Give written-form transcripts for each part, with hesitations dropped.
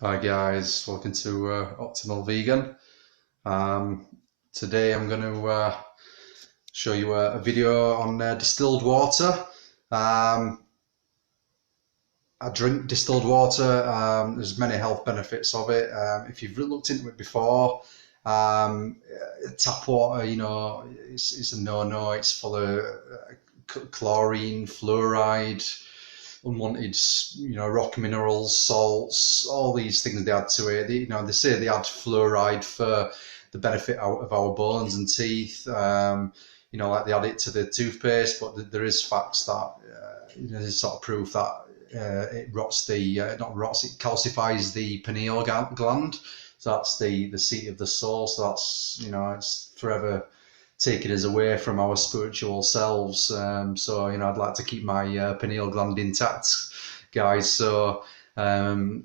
Hi guys, welcome to Optimal Vegan. Um, Today I'm going to show you a video on distilled water. Um, I drink distilled water. There's many health benefits of it. If you've looked into it before, um, tap water, it's a no-no. It's full of chlorine, fluoride, unwanted, rock minerals, salts, all these things they add to it. They say they add fluoride for the benefit out of our bones and teeth. Like they add it to the toothpaste, but there is facts that there's sort of proof that it rots not rots, it calcifies the pineal gland. So that's the seat of the soul. So that's it's forever taking us away from our spiritual selves. I'd like to keep my pineal gland intact, guys. You can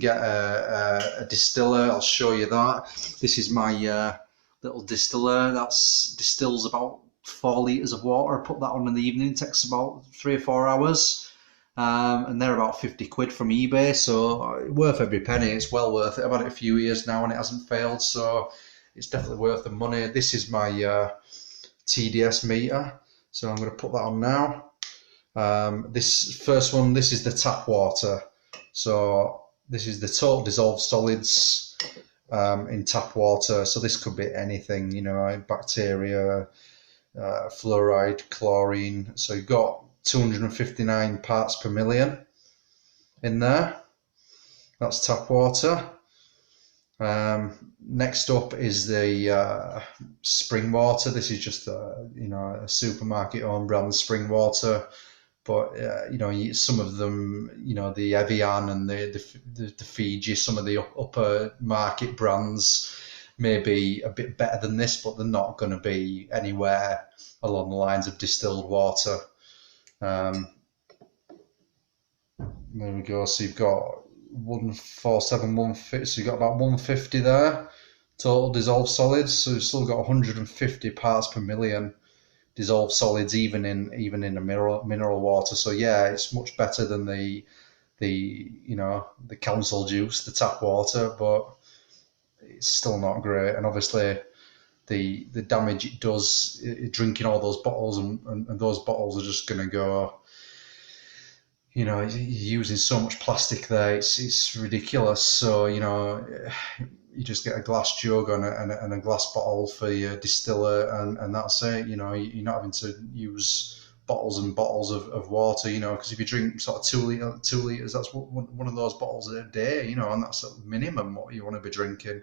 get a distiller. I'll show you that. This is my little distiller. That's distills about 4 litres of water. I put that on in the evening. It takes about 3 or 4 hours. And they're about 50 quid from eBay, so worth every penny. It's well worth it. I've had it a few years now and it hasn't failed, so it's definitely worth the money. This is my TDS meter, so I'm going to put that on now. This first one, this is the tap water. So this is the total dissolved solids in tap water. So this could be anything, bacteria, fluoride, chlorine. So you've got 259 parts per million in there. That's tap water. Next up is the spring water. This is just a supermarket owned brand spring water, but some of them, the Evian and the Fiji, some of the upper market brands may be a bit better than this, but they're not going to be anywhere along the lines of distilled water. Um, there we go. So you've got 147, 150. So you've got about 150 there. Total dissolved solids. So you've still got 150 parts per million dissolved solids, even in a mineral water. So yeah, it's much better than the council juice, the tap water, but it's still not great. And obviously, the damage it does drinking all those bottles, and those bottles are just going to go. You're using so much plastic there, it's ridiculous. So, you just get a glass jug and a glass bottle for your distiller, and that's it. You're not having to use bottles and bottles of water, because if you drink sort of 2 liters, that's one of those bottles a day, and that's the minimum what you want to be drinking.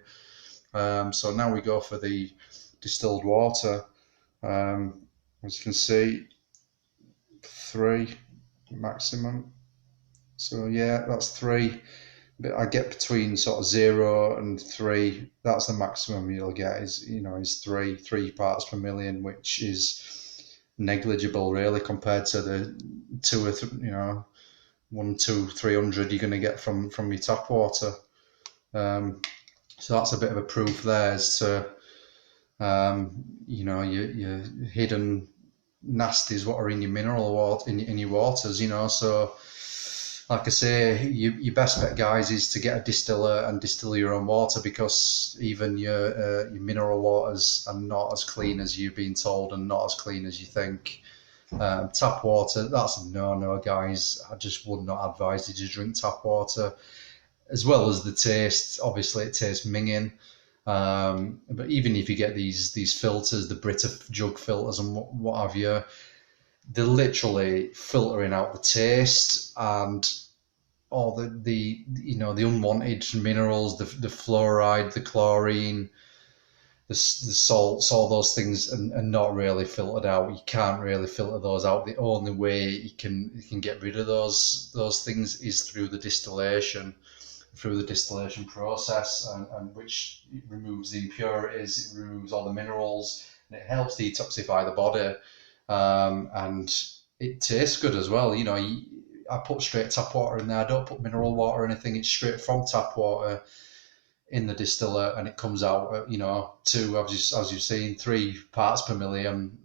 So now we go for the distilled water. As you can see, 3 maximum. So yeah, that's 3. But I get between sort of 0 and 3. That's the maximum you'll get is 3 parts per million, which is negligible really compared to the 1, 2, 300 you're going to get from your tap water. So that's a bit of a proof there as to your hidden nasties what are in your mineral water in your waters. So like I say, your best bet, guys, is to get a distiller and distill your own water, because even your mineral waters are not as clean as you've been told and not as clean as you think. Tap water, that's a no-no, guys. I just would not advise you to drink tap water. As well as the taste, obviously it tastes minging. But even if you get these filters, the Brita jug filters and what have you, they're literally filtering out the taste and all the unwanted minerals, the fluoride, the chlorine, the salts, all those things are not really filtered out. You can't really filter those out. The only way you can get rid of those things is through the distillation process, and which removes the impurities, it removes all the minerals, and it helps detoxify the body. And it tastes good as well. I put straight tap water in there. I don't put mineral water or anything. It's straight from tap water in the distiller, and it comes out to, as you've seen, 3 parts per million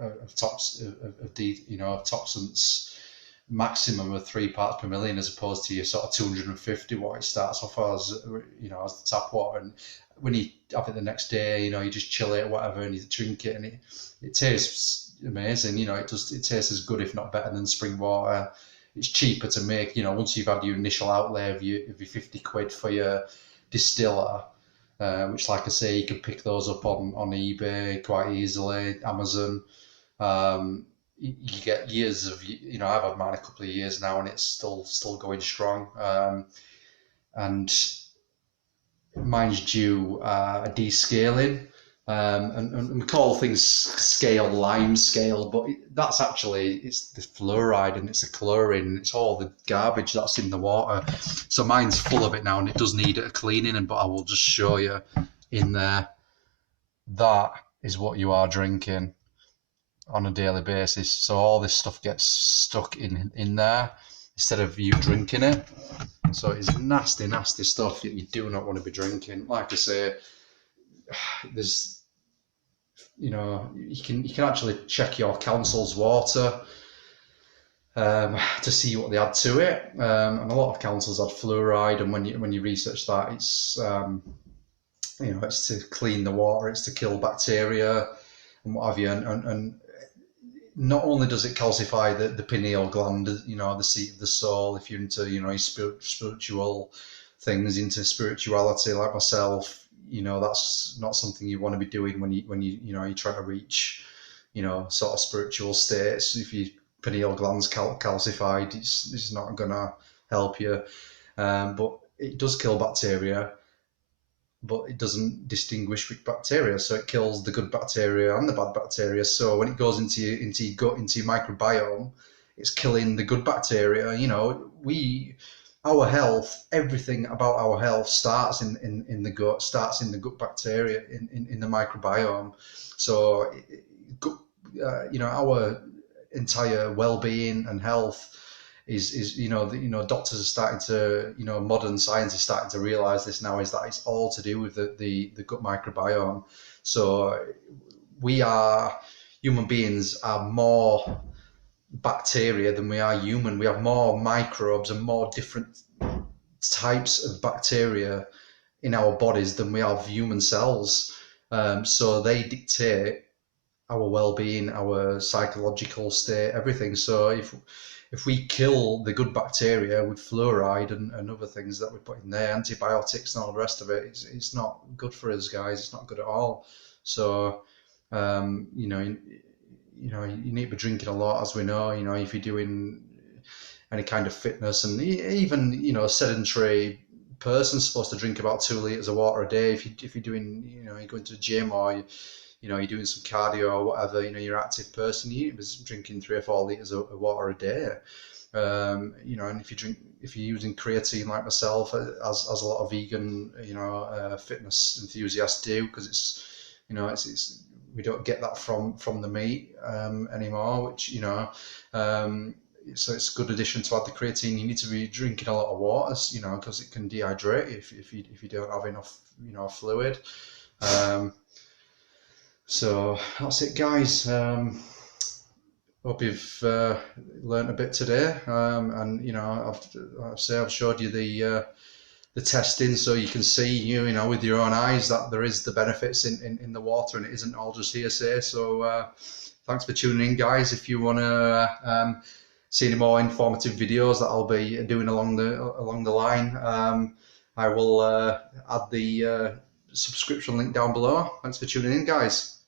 of toxins, maximum of 3 parts per million, as opposed to your sort of 250 what it starts off as, you know, as the tap water. And when you have it the next day, you know, you just chill it or whatever, and you drink it, and it tastes amazing. You know, it tastes as good, if not better, than spring water. It's cheaper to make, you know, once you've had your initial outlay of your 50 quid for your distiller, which, like I say, you can pick those up on eBay quite easily, Amazon. You get years of, you know, I've had mine a couple of years now, and it's still going strong. And mine's due a descaling. And we call things scale lime scale, but that's actually, it's the fluoride and it's the chlorine, it's all the garbage that's in the water. So mine's full of it now, and it does need a cleaning. But I will just show you in there. That is what you are drinking on a daily basis. So all this stuff gets stuck in there instead of you drinking it. So it's nasty stuff that you do not want to be drinking. Like I say, there's, you know, you can actually check your council's water to see what they add to it, and a lot of councils add fluoride. And when you research that, it's you know, it's to clean the water, it's to kill bacteria and what have you. And not only does it calcify the pineal gland, you know, the seat of the soul, if you're into, you know, spiritual things, into spirituality like myself, you know, that's not something you want to be doing when you know, you're trying to reach, you know, sort of spiritual states. If your pineal gland's calcified, it's not gonna help you. But it does kill bacteria, but it doesn't distinguish which bacteria. So it kills the good bacteria and the bad bacteria. So when it goes into your gut, into your microbiome, it's killing the good bacteria. You know, our health, everything about our health starts in the gut, starts in the gut bacteria, in the microbiome. So, you know, our entire well-being and health is you know, doctors are starting to, you know, modern science is starting to realize this now, is that it's all to do with the gut microbiome. So human beings are more bacteria than we are human. We have more microbes and more different types of bacteria in our bodies than we have human cells. So they dictate our well-being, our psychological state, everything. So if we kill the good bacteria with fluoride and other things that we put in there, antibiotics and all the rest of it, it's not good for us, guys. It's not good at all. So you know, you need to be drinking a lot, as we know. You know, if you're doing any kind of fitness, and even, you know, a sedentary person's supposed to drink about 2 liters of water a day. If you're doing, you know, you're going to the gym, or you know, you're doing some cardio or whatever, you know, you're an active person, you need to be drinking 3 or 4 liters of water a day. You know, and if you're using creatine like myself, as a lot of vegan, you know, fitness enthusiasts do, because it's, you know, it's we don't get that from the meat anymore, which, you know, so it's a good addition to add the creatine. You need to be drinking a lot of water, you know, because it can dehydrate if you don't have enough, you know, fluid. So that's it, guys. Hope you've learned a bit today, and you know, I've showed you the testing, so you can see, you know, with your own eyes, that there is the benefits in the water, and it isn't all just hearsay. So thanks for tuning in, guys. If you want to see any more informative videos that I'll be doing along the line, I will add the subscription link down below. Thanks for tuning in, guys.